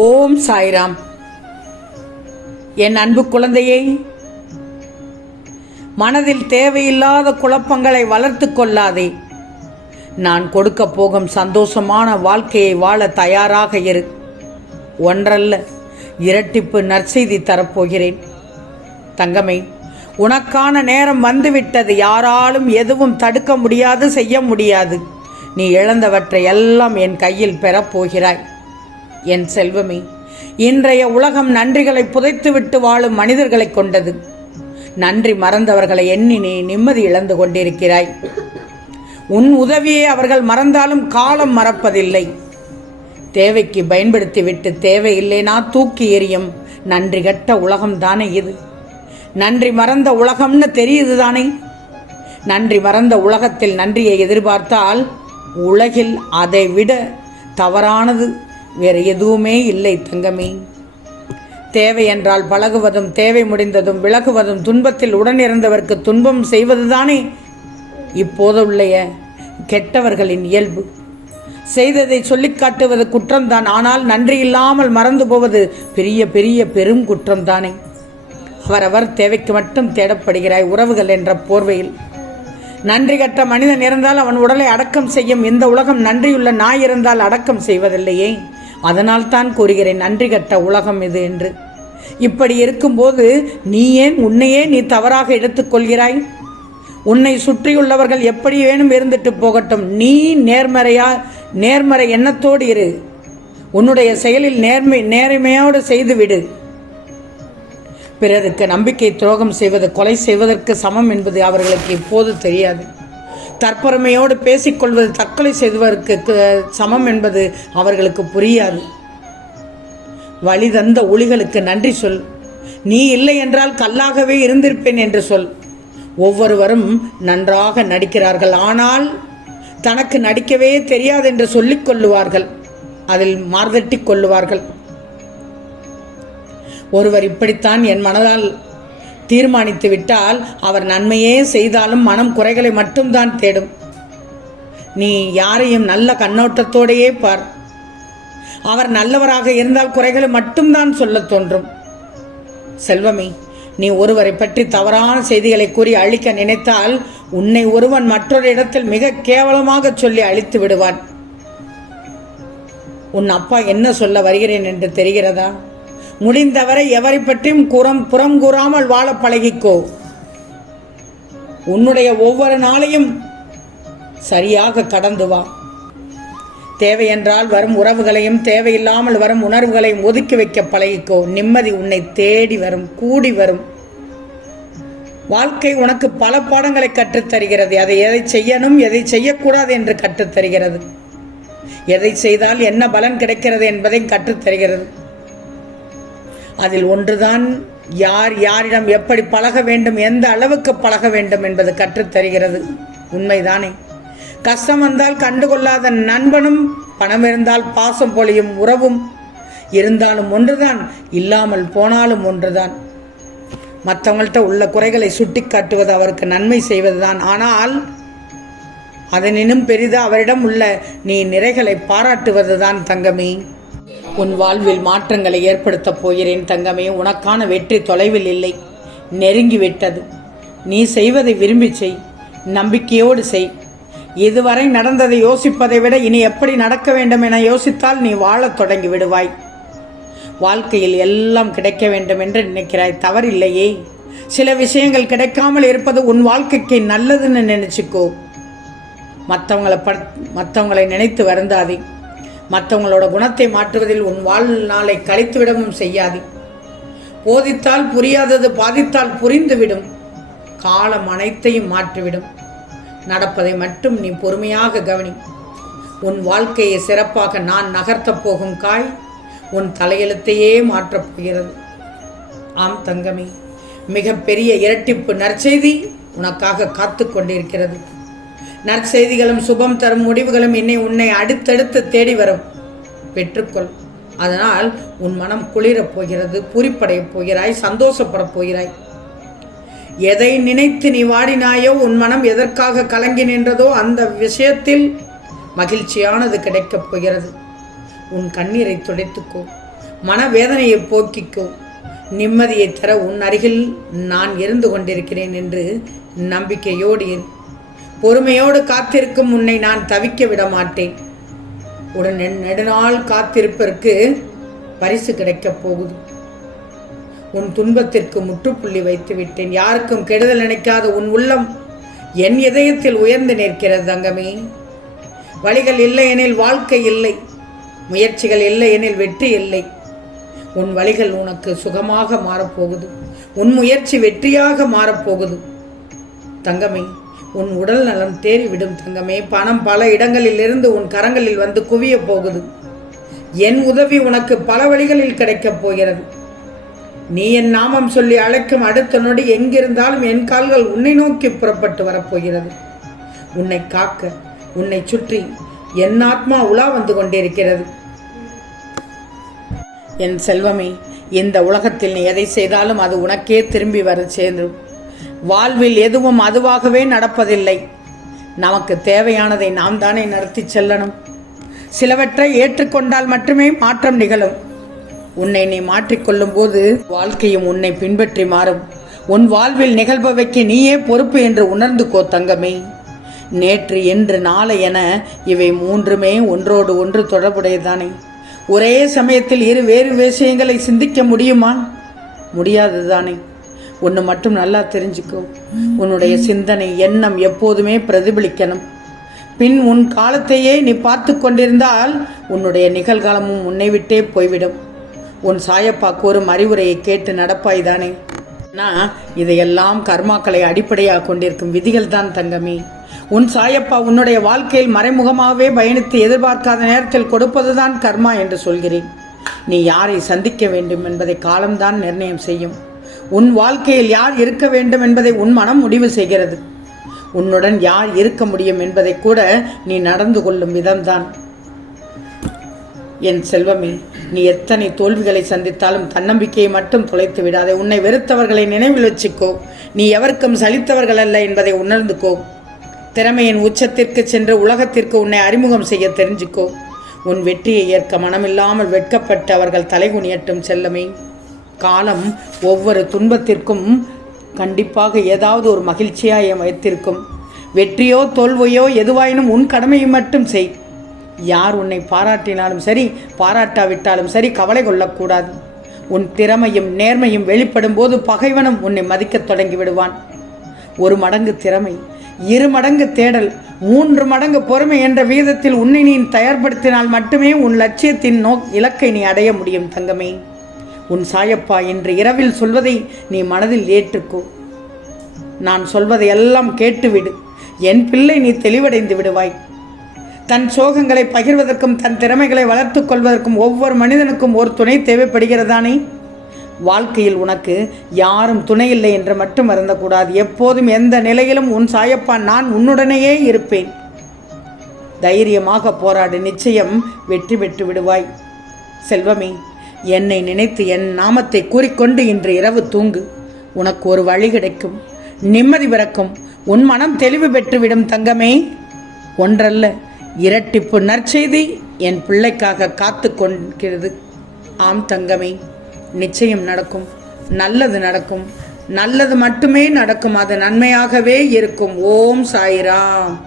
ஓம் சாய்ராம். என் அன்பு குழந்தையை மனதில் தேவையில்லாத குழப்பங்களை வளர்த்து கொள்ளாதே. நான் கொடுக்க போகும் சந்தோஷமான வாழ்க்கையை வாழ தயாராக இரு. ஒன்றல்ல இரட்டிப்பு நற்செய்தி தரப்போகிறேன். தங்கமே உனக்கான நேரம் வந்துவிட்டது. யாராலும் எதுவும் தடுக்க முடியாது செய்ய முடியாது. நீ இழந்தவற்றை எல்லாம் என் கையில் பெறப்போகிறாய். என் செல்வமே இன்றைய உலகம் நன்றிகளை புதைத்துவிட்டு வாழும் மனிதர்களை கொண்டது. நன்றி மறந்தவர்களை எண்ணி நீ நிம்மதி இழந்து கொண்டிருக்கிறாய். உன் உதவியை அவர்கள் மறந்தாலும் காலம் மறப்பதில்லை. தேவைக்கு பயன்படுத்திவிட்டு தேவையில்லைனா தூக்கி எறியும் நன்றி கட்ட உலகம் தானே இது. நன்றி மறந்த உலகம்னு தெரியுது தானே. நன்றி மறந்த உலகத்தில் நன்றியை எதிர்பார்த்தால் உலகில் அதை விட தவறானது. வேறு எதுவுமே இல்லை தங்கமே. தேவை என்றால் பழகுவதும் தேவை முடிந்ததும் விலகுவதும் துன்பத்தில் உடனிருந்தவர்க்கு துன்பம் செய்வதுதானே இப்போதுள்ள கெட்டவர்களின் இயல்பு. செய்ததை சொல்லிக் காட்டுவது குற்றம்தான் ஆனால் நன்றி இல்லாமல் மறந்து போவது பெரிய பெரிய பெரும் குற்றம்தானே. அவரவர் தேவைக்கு மட்டும் தேடப்படுகிறாய் உறவுகள் என்ற போர்வையில். நன்றி கட்ட மனிதன் இருந்தால் அவன் உடலை அடக்கம் செய்யும். இந்த உலகம் நன்றியுள்ள நாய் இருந்தால் அடக்கம் செய்வதில்லையே. அதனால் தான் கூறுகிறேன் நன்றி கட்ட உலகம் இது என்று. இப்படி இருக்கும்போது நீ ஏன் உன்னையே நீ தவறாக எடுத்துக்கொள்கிறாய் உன்னை சுற்றியுள்ளவர்கள் எப்படி வேணும் இருந்துட்டு போகட்டும். நீ நேர்மறையா நேர்மறை எண்ணத்தோடு இரு. உன்னுடைய செயலில் நேர்மை நேர்மையோடு செய்துவிடு. பிறருக்கு நம்பிக்கை துரோகம் செய்வது கொலை செய்வதற்கு சமம் என்பது அவர்களுக்கு இப்போது தெரியாது. தற்பெருமையோடு பேசிக்கொள்வது தற்கொலை செய்வதற்கு சமம் என்பது அவர்களுக்கு புரியாது. வழி தந்த ஒளிகளுக்கு நன்றி சொல். நீ இல்லை என்றால் கல்லாகவே இருந்திருப்பேன் என்று சொல். ஒவ்வொருவரும் நன்றாக நடிக்கிறார்கள். ஆனால் தனக்கு நடிக்கவே தெரியாது என்று சொல்லிக் கொள்ளுவார்கள். அதில் மார்தட்டி கொள்ளுவார்கள். ஒருவர் இப்படித்தான் என் மனதால் தீர்மானித்து விட்டால் அவர் நன்மையே செய்தாலும் மனம் குறைகளை மட்டும்தான் தேடும். நீ யாரையும் நல்ல கண்ணோட்டத்தோடையே பார். அவர் நல்லவராக இருந்தால் குறைகளை மட்டும்தான் சொல்லத் தோன்றும். செல்வமே நீ ஒருவரை பற்றி தவறான செய்திகளை கூறி அழிக்க நினைத்தால் உன்னை ஒருவன் மற்றொரு இடத்தில் மிக கேவலமாக சொல்லி அழித்து விடுவான். உன் அப்பா என்ன சொல்ல வருகிறேன் என்று தெரிகிறதா? முடிந்தவரை எவரை பற்றியும் குறம் புறம் கூறாமல் வாழ பழகிக்கோ. உன்னுடைய ஒவ்வொரு நாளையும் சரியாக கடந்து வா. தேவையென்றால் வரும் உறவுகளையும் தேவையில்லாமல் வரும் உணர்வுகளையும் ஒதுக்கி வைக்க பழகிக்கோ. நிம்மதி உன்னை தேடி வரும் கூடி வரும். வாழ்க்கை உனக்கு பல பாடங்களை கற்றுத் தருகிறது அதை எதை செய்யணும் எதை செய்யக்கூடாது என்று கற்றுத் தருகிறது எதை செய்தால் என்ன பலன் கிடைக்கிறது என்பதையும் கற்றுத்தருகிறது. அதில் ஒன்றுதான் யார் யாரிடம் எப்படி பழக வேண்டும் எந்த அளவுக்கு பழக வேண்டும் என்பது கற்றுத் தருகிறது உண்மைதானே? கஷ்டம் வந்தால் கண்டுகொள்ளாத நண்பனும் பணம் இருந்தால் பாசம் பொழியும் உறவும் இருந்தாலும் ஒன்றுதான் இல்லாமல் போனாலும் ஒன்றுதான். மற்றவங்கள்ட்ட உள்ள குறைகளை சுட்டி காட்டுவது அவருக்கு நன்மை செய்வதுதான். ஆனால் அதனினும் பெரிது அவரிடம் உள்ள நீ நிறைகளை பாராட்டுவதுதான் தங்கமே. உன் வாழ்வில் மாற்றங்களை ஏற்படுத்தப் போகிறேன் தங்கமே. உனக்கான வெற்றி தொலைவில் இல்லை. நெருங்கி விட்டது நீ செய்வதை விரும்பி செய். நம்பிக்கையோடு செய். இதுவரை நடந்ததை யோசிப்பதை விட இனி எப்படி நடக்க வேண்டும் என யோசித்தால் நீ வாழத் தொடங்கி விடுவாய். வாழ்க்கையில் எல்லாம் கிடைக்க வேண்டும் என்று நினைக்கிறாய். தவறில்லையே. சில விஷயங்கள் கிடைக்காமல் இருப்பது உன் வாழ்க்கைக்கு நல்லதுன்னு நினைச்சுக்கோ. மற்றவங்களை ப மற்றவங்களை நினைத்து வருந்தாதே. மற்றவங்களோட குணத்தை மாற்றுவதில் உன் வாழ்நாளை கழித்துவிடவும் செய்யாது. போதித்தால் புரியாதது பாதித்தால் புரிந்துவிடும். காலம் அனைத்தையும் மாற்றிவிடும். நடப்பதை மட்டும் நீ பொறுமையாக கவனி. உன் வாழ்க்கையை சிறப்பாக நான் நகர்த்தப் போகும் காய் உன் தலையெழுத்தையே மாற்றப் போகிறது. ஆம் தங்கமே மிகப்பெரிய இரட்டிப்பு நற்செய்தி உனக்காக காத்து கொண்டிருக்கிறது. நற்செய்திகளும் சுபம் தரும் முடிவுகளும் என்னை உன்னை அடுத்தடுத்து தேடி வரும். பெற்றுக்கொள். அதனால் உன் மனம் குளிரப் போகிறது பூரிப்படையப் போகிறாய் சந்தோஷப்படப் போகிறாய். எதை நினைத்து நீ வாடினாயோ உன் மனம் எதற்காக கலங்கி நின்றதோ அந்த விஷயத்தில் மகிழ்ச்சியானது கிடைக்கப் போகிறது. உன் கண்ணீரை துடைத்துக்கோ மனவேதனையை போக்கிக்கோ. நிம்மதியை தர உன் அருகில் நான் இருந்து கொண்டிருக்கிறேன் என்று நம்பிக்கையோடு இரு. பொறுமையோடு காத்திருக்கும் உன்னை நான் தவிக்க விட மாட்டேன் உடன் நெடுநாள் காத்திருப்பதற்கு பரிசு கிடைக்கப் போகுது. உன் துன்பத்திற்கு முற்றுப்புள்ளி வைத்து விட்டேன். யாருக்கும் கெடுதல் நினைக்காத உன் உள்ளம் என் இதயத்தில் உயர்ந்து நிற்கிறது தங்கமே. வழிகள் இல்லை எனில் வாழ்க்கை இல்லை. முயற்சிகள் இல்லை எனில் வெற்றி இல்லை. உன் வழிகள் உனக்கு சுகமாக மாறப்போகுது உன் முயற்சி வெற்றியாக மாறப்போகுது தங்கமே உன் உடல் நலம் தேறிவிடும் தங்கமே. பணம் பல இடங்களிலிருந்து உன் கரங்களில் வந்து குவிய போகுது. என் உதவி உனக்கு பல வழிகளில் கிடைக்கப் போகிறது. நீ என் நாமம் சொல்லி அழைக்கும் அடுத்த நொடி எங்கிருந்தாலும் என் கால்கள் உன்னை நோக்கி புறப்பட்டு வரப்போகிறது. உன்னை காக்க உன்னை சுற்றி என் ஆத்மா உலா வந்து கொண்டிருக்கிறது. என் செல்வமே இந்த உலகத்தில் நீ எதை செய்தாலும் அது உனக்கே திரும்பி வர சேர்ந்தும் வாழ்வில் எதுவும் அதுவாகவே நடப்பதில்லை. நமக்கு தேவையானதை நாம் தானே நடத்தி செல்லணும். சிலவற்றை ஏற்றுக்கொண்டால் மட்டுமே மாற்றம் நிகழும். உன்னை நீ மாற்றிக்கொள்ளும் போது வாழ்க்கையும் உன்னை பின்பற்றி மாறும். உன் வாழ்வில் நிகழ்பவைக்கு நீயே பொறுப்பு என்று உணர்ந்து கோ தங்கமே. நேற்று இன்று நாளை என இவை மூன்றுமே ஒன்றோடு ஒன்று தொடர்புடையதானே. ஒரே சமயத்தில் இரு வேறு விஷயங்களை சிந்திக்க முடியுமா? முடியாதுதானே ஒன்று மட்டும் நல்லா தெரிஞ்சுக்கோ. உன்னுடைய சிந்தனை எண்ணம் எப்போதுமே பிரதிபலிக்கணும். பின் உன் காலத்தையே நீ பார்த்து கொண்டிருந்தால் உன்னுடைய நிகழ்காலமும் உன்னை விட்டே போய்விடும். உன் சாயப்பா ஒரு அறிவுரையை கேட்டு நடப்பாய் தானே? நான் இதையெல்லாம் கர்மாக்களை அடிப்படையாக கொண்டிருக்கும் விதிகள் தான் தங்கமே. உன் சாயப்பா உன்னுடைய வாழ்க்கையில் மறைமுகமாகவே பயணித்து எதிர்பார்க்காத நேரத்தில் கொடுப்பதுதான் கர்மா என்று சொல்கிறேன். நீ யாரை சந்திக்க வேண்டும் என்பதை காலம்தான் நிர்ணயம் செய்யும். உன் வாழ்க்கையில் யார் இருக்க வேண்டும் என்பதை உன் மனம் முடிவு செய்கிறது. உன்னுடன் யார் இருக்க முடியும் என்பதை கூட நீ நடந்து கொள்ளும் விதம்தான். என் செல்வமே நீ எத்தனை தோல்விகளை சந்தித்தாலும் தன்னம்பிக்கையை மட்டும் தொலைத்து விடாதே. உன்னை வெறுத்தவர்களை நினைவில் வச்சுக்கோ. நீ எவருக்கும் சலித்தவர்கள் அல்ல என்பதை உணர்ந்துக்கோ. திறமையின் உச்சத்திற்கு சென்று உலகத்திற்கு உன்னை அறிமுகம் செய்ய தெரிஞ்சுக்கோ. உன் வெற்றியை ஏற்க மனமில்லாமல் வெட்கப்பட்டு அவர்கள் தலைகுனியட்டும் செல்லமே. காலம் ஒவ்வொரு துன்பத்திற்கும் கண்டிப்பாக ஏதாவது ஒரு மகிழ்ச்சியாய் வைத்திருக்கும் வெற்றியோ தோல்வியோ எதுவாயினும் உன் கடமையை மட்டும் செய். யார் உன்னை பாராட்டினாலும் சரி பாராட்டாவிட்டாலும் சரி கவலை கொள்ளக்கூடாது. உன் திறமையும் நேர்மையும் வெளிப்படும் போது பகைவனும் உன்னை மதிக்கத் தொடங்கி விடுவான். ஒரு மடங்கு திறமை இரு மடங்கு தேடல் மூன்று மடங்கு பொறுமை என்ற விகிதத்தில் உன்னை நீ தயார்படுத்தினால் மட்டுமே உன் லட்சியத்தின் நோக் இலக்கை நீ அடைய முடியும் தங்கமே. உன் சாயப்பா இன்று இரவில் சொல்வதை நீ மனதில் ஏற்றுக்கோ. நான் சொல்வதை எல்லாம் கேட்டுவிடு. என் பிள்ளை நீ தெளிவடைந்து விடுவாய். தன் சோகங்களை பகிர்வதற்கும் தன் திறமைகளை வளர்த்துக் கொள்வதற்கும் ஒவ்வொரு மனிதனுக்கும் ஒரு துணை தேவைப்படுகிறதானே? வாழ்க்கையில் உனக்கு யாரும் துணை இல்லை என்று மட்டும் வருந்தக்கூடாது. எப்போதும் எந்த நிலையிலும் உன் சாயப்பா நான் உன்னுடனேயே இருப்பேன். தைரியமாக போராடு. நிச்சயம் வெற்றி பெற்று விடுவாய். செல்வமே என்னை நினைத்து என் நாமத்தை கூறிக்கொண்டு இன்று இரவு தூங்கு. உனக்கு ஒரு வழி கிடைக்கும். நிம்மதி பிறக்கும். உன் மனம் தெளிவு பெற்றுவிடும் தங்கமே. ஒன்றல்ல இரட்டிப்பு நற்செய்தி என் பிள்ளைக்காக காத்து கொண்டிருக்கிறது. ஆம் தங்கமே நிச்சயம் நடக்கும். நல்லது நடக்கும். நல்லது மட்டுமே நடக்கும். அது நன்மையாகவே இருக்கும். ஓம் சாய்ராம்.